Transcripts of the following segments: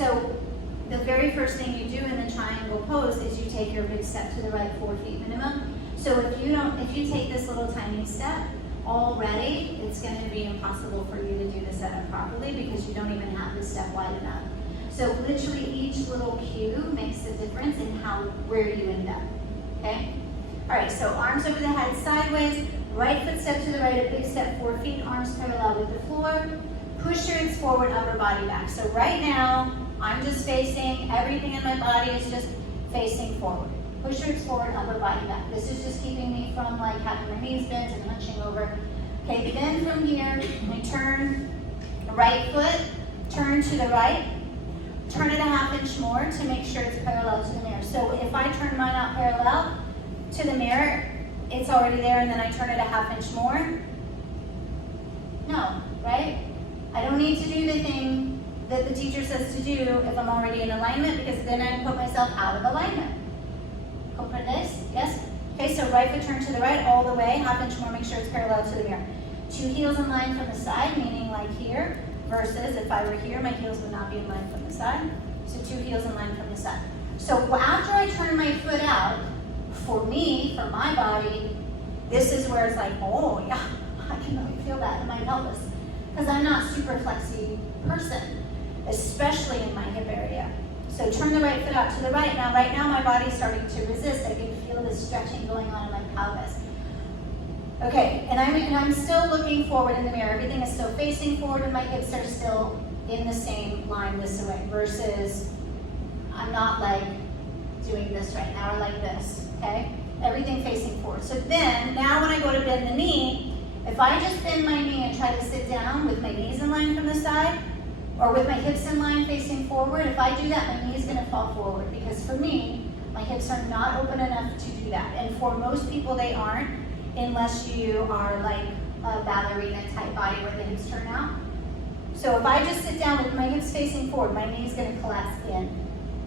So the very first thing you do in the triangle pose is you take your big step to the right 4 feet minimum. So if you take this little tiny step, already it's going to be impossible for you to do the setup properly because you don't even have the step wide enough. So literally each little cue makes a difference in where you end up, okay? All right, so arms over the head sideways, right foot step to the right, a big step 4 feet, arms parallel with the floor, push your hips forward, upper body back. So right now, I'm just facing, everything in my body is just facing forward. Push your hips forward, upper body back. This is just keeping me from like having my knees bent and hunching over. Okay, then from here, I turn the right foot, turn to the right, turn it a ½ inch more to make sure it's parallel to the mirror. So if I turn mine out parallel to the mirror, it's already there, and then I turn it a ½ inch more. No, right? I don't need to do the thing that the teacher says to do if I'm already in alignment, because then I put myself out of alignment. Comprendes? Yes? Okay, so right foot turn to the right all the way, ½ inch more, make sure it's parallel to the mirror. 2 heels in line from the side, meaning like here, versus if I were here, my heels would not be in line from the side. So 2 heels in line from the side. So after I turn my foot out, for me, for my body, this is where it's like, oh yeah, I can really feel that in my pelvis. Because I'm not super flexy person, especially in my hip area. So turn the right foot out to the right. Now, right now my body's starting to resist. I can feel this stretching going on in my pelvis. Okay, and I'm still looking forward in the mirror. Everything is still facing forward and my hips are still in the same line this way, versus I'm not like doing this right now or like this, okay? Everything facing forward. So then, now when I go to bend the knee, if I just bend my knee and try to sit down with my knees in line from the side, or with my hips in line facing forward, if I do that, my knee is gonna fall forward, because for me, my hips are not open enough to do that. And for most people, they aren't, unless you are like a ballerina type body where the hips turn out. So if I just sit down with my hips facing forward, my knee is gonna collapse in.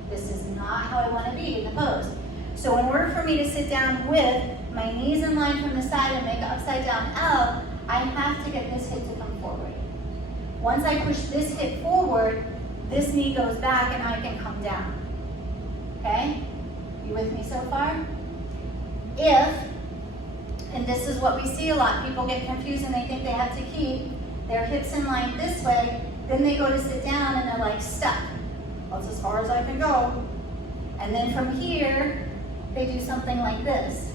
This is not how I wanna be in the pose. So in order for me to sit down with my knees in line from the side and make an upside down L, I have to get this hip to come forward. Once I push this hip forward, this knee goes back and I can come down. Okay? You with me so far? And this is what we see a lot, people get confused and they think they have to keep their hips in line this way, then they go to sit down and they're like stuck. That's as far as I can go. And then from here, they do something like this.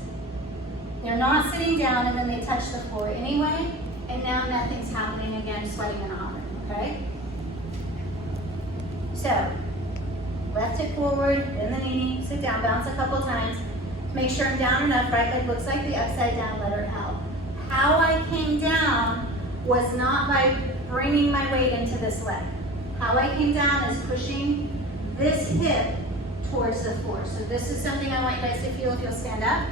They're not sitting down and then they touch the floor anyway, and now nothing's happening again, sweating and hollering, okay? So, left hip forward, bend the knee, sit down, bounce a couple times. Make sure I'm down enough, right leg looks like the upside down letter L. How I came down was not by bringing my weight into this leg. How I came down is pushing this hip towards the floor. So this is something I want you guys to feel if you'll stand up.